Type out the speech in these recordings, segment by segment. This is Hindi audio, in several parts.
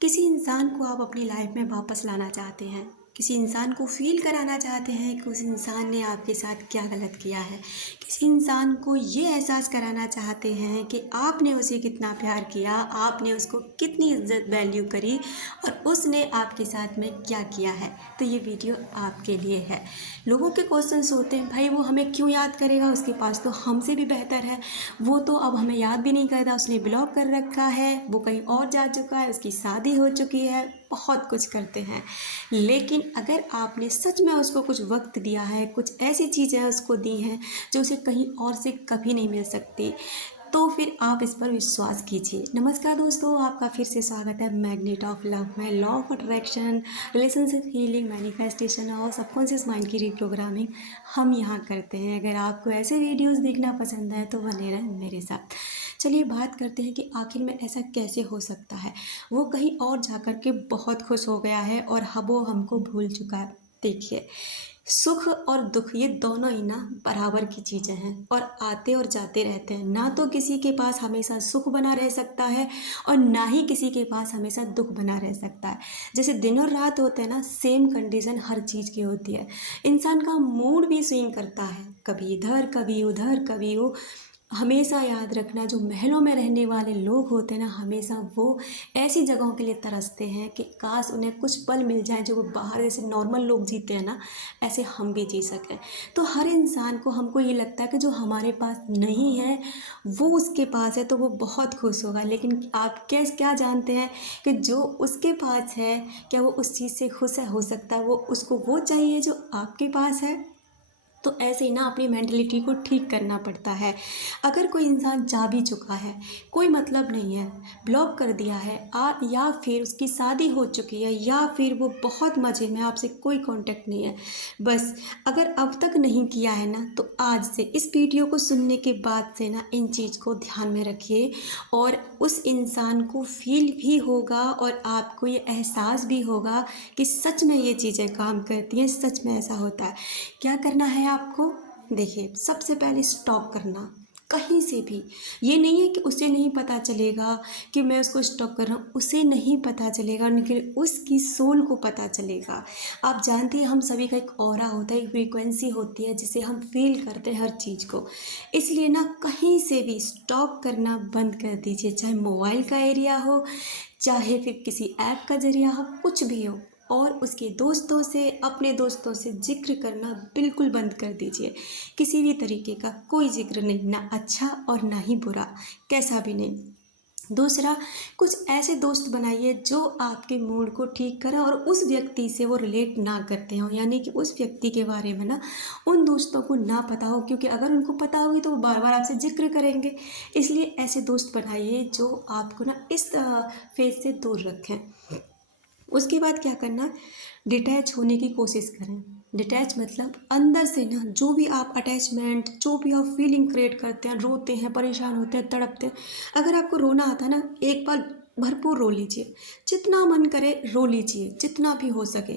किसी इंसान को आप अपनी लाइफ में वापस लाना चाहते हैं, किसी इंसान को फील कराना चाहते हैं कि उस इंसान ने आपके साथ क्या गलत किया है। किसी इंसान को ये एहसास कराना चाहते हैं कि आपने उसे कितना प्यार किया, आपने उसको कितनी इज्जत वैल्यू करी और उसने आपके साथ में क्या किया है। तो ये वीडियो आपके लिए है। लोगों के क्वेश्चंस होते हैं, भाई वो हमें क्यों याद करेगा, उसके पास तो हमसे भी बेहतर है, वो तो अब हमें याद भी नहीं करता, उसने ब्लॉक कर रखा है, वो कहीं और जा चुका है, उसकी शादी हो चुकी है। बहुत कुछ करते हैं, लेकिन अगर आपने सच में उसको कुछ वक्त दिया है, कुछ ऐसी चीज़ें उसको दी हैं जो उसे कहीं और से कभी नहीं मिल सकती, तो फिर आप इस पर विश्वास कीजिए। नमस्कार दोस्तों, आपका फिर से स्वागत है मैग्नेट ऑफ लव में। Law of attraction, relationship healing, manifestation और सबकॉन्शियस माइंड की रिप्रोग्रामिंग हम यहाँ करते हैं। अगर आपको ऐसे वीडियोस देखना पसंद है तो बने रहें मेरे साथ। चलिए बात करते हैं कि आखिर में ऐसा कैसे हो सकता है। वो कहीं और जाकर के बहुत खुश हो गया है और वो हमको भूल चुका है। देखिए, सुख और दुख ये दोनों ही ना बराबर की चीज़ें हैं और आते और जाते रहते हैं। ना तो किसी के पास हमेशा सुख बना रह सकता है और ना ही किसी के पास हमेशा दुख बना रह सकता है। जैसे दिन और रात होते हैं ना, सेम कंडीशन हर चीज़ की होती है। इंसान का मूड भी स्विंग करता है, कभी इधर कभी उधर कभी वो। हमेशा याद रखना, जो महलों में रहने वाले लोग होते हैं ना, हमेशा वो ऐसी जगहों के लिए तरसते हैं कि काश उन्हें कुछ पल मिल जाए जो वो बाहर जैसे नॉर्मल लोग जीते हैं ना, ऐसे हम भी जी सकें। तो हर इंसान को, हमको ये लगता है कि जो हमारे पास नहीं है वो उसके पास है तो वो बहुत खुश होगा। लेकिन आप क्या जानते हैं कि जो उसके पास है, क्या वो उस चीज़ से खुश है? हो सकता है वो उसको वो चाहिए जो आपके पास है। तो ऐसे ही ना अपनी मेंटलिटी को ठीक करना पड़ता है। अगर कोई इंसान जा भी चुका है, कोई मतलब नहीं है, ब्लॉक कर दिया है, या फिर उसकी शादी हो चुकी है, या फिर वो बहुत मज़े में, आपसे कोई कांटेक्ट नहीं है, बस अगर अब तक नहीं किया है ना, तो आज से इस वीडियो को सुनने के बाद से ना इन चीज़ को ध्यान में रखिए और उस इंसान को फील भी होगा और आपको ये एहसास भी होगा कि सच में ये चीज़ें काम करती हैं, सच में ऐसा होता है। क्या करना है आपको? देखिए, सबसे पहले स्टॉप करना कहीं से भी। ये नहीं है कि उसे नहीं पता चलेगा कि मैं उसको स्टॉप कर रहा हूँ, उसे नहीं पता चलेगा, लेकिन उसकी सोल को पता चलेगा। आप जानते हैं, हम सभी का एक ऑरा होता है, एक फ्रीक्वेंसी होती है जिसे हम फील करते हैं हर चीज़ को। इसलिए ना कहीं से भी स्टॉप करना बंद कर दीजिए, चाहे मोबाइल का एरिया हो, चाहे फिर किसी ऐप का जरिया हो, कुछ भी हो। और उसके दोस्तों से, अपने दोस्तों से जिक्र करना बिल्कुल बंद कर दीजिए। किसी भी तरीके का कोई जिक्र नहीं, ना अच्छा और ना ही बुरा, कैसा भी नहीं। दूसरा, कुछ ऐसे दोस्त बनाइए जो आपके मूड को ठीक करें और उस व्यक्ति से वो रिलेट ना करते हो, यानी कि उस व्यक्ति के बारे में ना उन दोस्तों को ना पता हो, क्योंकि अगर उनको पता होगी तो वो बार बार आपसे जिक्र करेंगे। इसलिए ऐसे दोस्त बनाइए जो आपको ना इस फेज से दूर रखें। उसके बाद क्या करना, डिटैच होने की कोशिश करें। डिटैच मतलब अंदर से ना, जो भी आप अटैचमेंट, जो भी आप फीलिंग क्रिएट करते हैं, रोते हैं, परेशान होते हैं, तड़पते हैं, अगर आपको रोना आता है ना, एक बार भरपूर रो लीजिए, जितना मन करे रो लीजिए, जितना भी हो सके।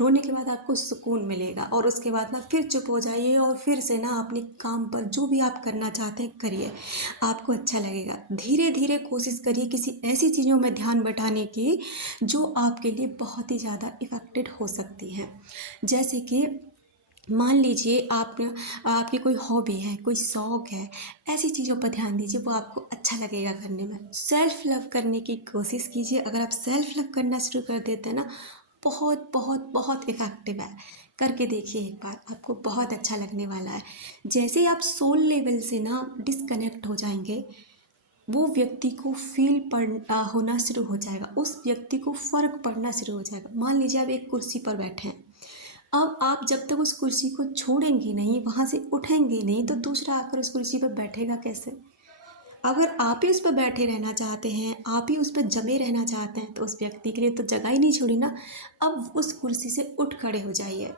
रोने के बाद आपको सुकून मिलेगा और उसके बाद ना फिर चुप हो जाइए और फिर से ना अपने काम पर, जो भी आप करना चाहते हैं करिए, आपको अच्छा लगेगा। धीरे धीरे कोशिश करिए किसी ऐसी चीज़ों में ध्यान बटाने की जो आपके लिए बहुत ही ज़्यादा इफ़ेक्टेड हो सकती हैं। जैसे कि मान लीजिए आपकी कोई हॉबी है, कोई शौक़ है, ऐसी चीज़ों पर ध्यान दीजिए, वो आपको अच्छा लगेगा करने में। सेल्फ लव करने की कोशिश कीजिए। अगर आप सेल्फ लव करना शुरू कर देते हैं ना, बहुत बहुत बहुत इफ़ेक्टिव है। करके देखिए एक बार, आपको बहुत अच्छा लगने वाला है। जैसे ही आप सोल लेवल से ना डिस्कनेक्ट हो जाएंगे, वो व्यक्ति को होना शुरू हो जाएगा, उस व्यक्ति को फ़र्क पड़ना शुरू हो जाएगा। मान लीजिए आप एक कुर्सी पर बैठे हैं, अब आप जब तक उस कुर्सी को छोड़ेंगे नहीं, वहाँ से उठेंगे नहीं, तो दूसरा आकर उस कुर्सी पर बैठेगा कैसे? अगर आप ही उस पर बैठे रहना चाहते हैं, आप ही उस पर जमे रहना चाहते हैं, तो उस व्यक्ति के लिए तो जगह ही नहीं छोड़ी ना। अब उस कुर्सी से उठ खड़े हो जाइए,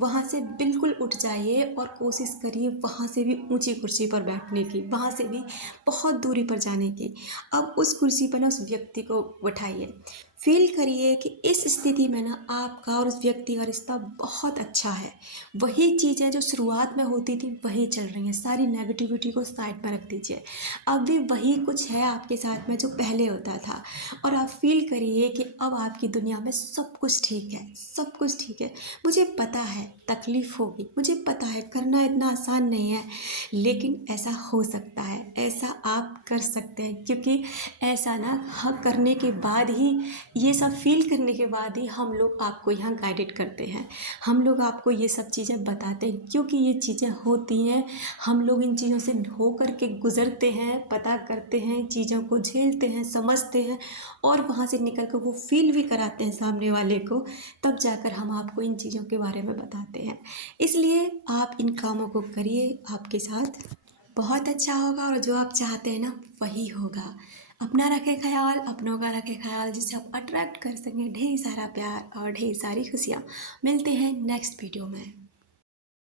वहाँ से बिल्कुल उठ जाइए और कोशिश करिए वहाँ से भी ऊंची कुर्सी पर बैठने की, वहाँ से भी बहुत दूरी पर जाने की। अब उस कुर्सी पर ना उस व्यक्ति को बैठाइए, फील करिए कि इस स्थिति में ना आपका और उस व्यक्ति का रिश्ता बहुत अच्छा है। वही चीज़ें जो शुरुआत में होती थी वही चल रही हैं। सारी नेगेटिविटी को साइड में रख दीजिए। अब भी वही कुछ है आपके साथ में जो पहले होता था, और आप फील करिए कि अब आपकी दुनिया में सब कुछ ठीक है, सब कुछ ठीक है। मुझे पता है तकलीफ़ होगी, मुझे पता है करना इतना आसान नहीं है, लेकिन ऐसा हो सकता है, ऐसा आप कर सकते हैं, क्योंकि ऐसा ना हाँ करने के बाद ही, ये सब फील करने के बाद ही हम लोग आपको यहाँ गाइडेड करते हैं, हम लोग आपको ये सब चीज़ें बताते हैं, क्योंकि ये चीज़ें होती हैं। हम लोग इन चीज़ों से हो कर के गुज़रते हैं, पता करते हैं, चीज़ों को झेलते हैं, समझते हैं, और वहाँ से निकल कर वो फील भी कराते हैं सामने वाले को, तब जाकर हम आपको इन चीज़ों के बारे में बताते हैं। इसलिए आप इन कामों को करिए, आपके साथ बहुत अच्छा होगा, और जो आप चाहते हैं ना वही होगा। अपना रखें ख्याल, अपनों का रखें ख्याल, जिससे आप अट्रैक्ट कर सकें ढेर सारा प्यार और ढेर सारी खुशियाँ। मिलते हैं नेक्स्ट वीडियो में।